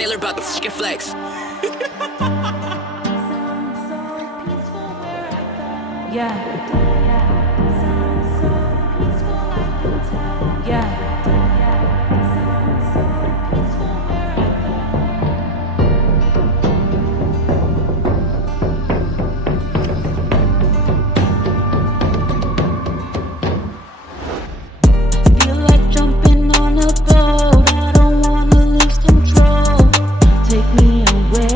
YoungTaylor about to fucking flex. Yeah. Yeah. Feel like jumping on a boat. I don't wanna lose control. Take me away.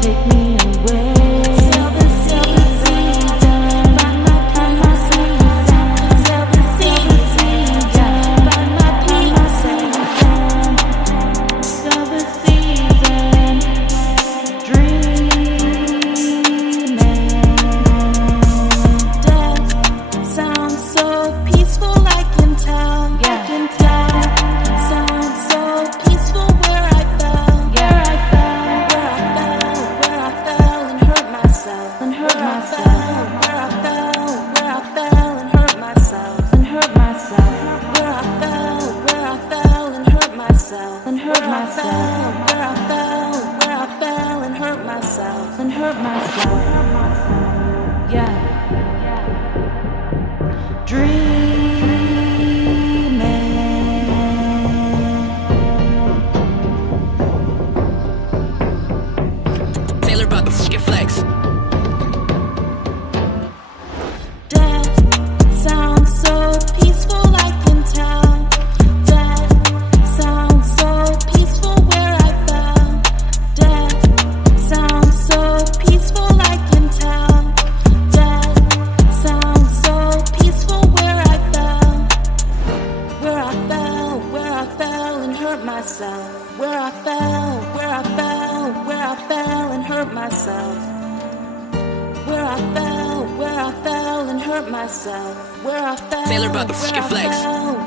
Take me away. Sail the seas, find my peace. Sail the seas, find my peace. Sail the seas, dreaming. Death sounds so peaceful, I can tell. I can tell. Sounds so peaceful where I fell. Where I fell and hurt myself. And hurt myself. Where I fell and hurt myself. And hurt myself. Where I fell and hurt myself. And hurt myself. Where I fell and hurt myself. And hurt myself. Yeah. Taylor about to fucking flex. Death sounds so peaceful, I can tell. Death sounds so peaceful where I fell. Death sounds so peaceful, I can tell. Death sounds so peaceful where I fell. Where I fell and hurt myself. Where I fell and hurt myself. Where I fell and hurt myself. Where I fell Taylor about to fucking flex.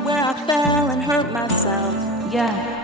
Where I fell and hurt myself. Yeah.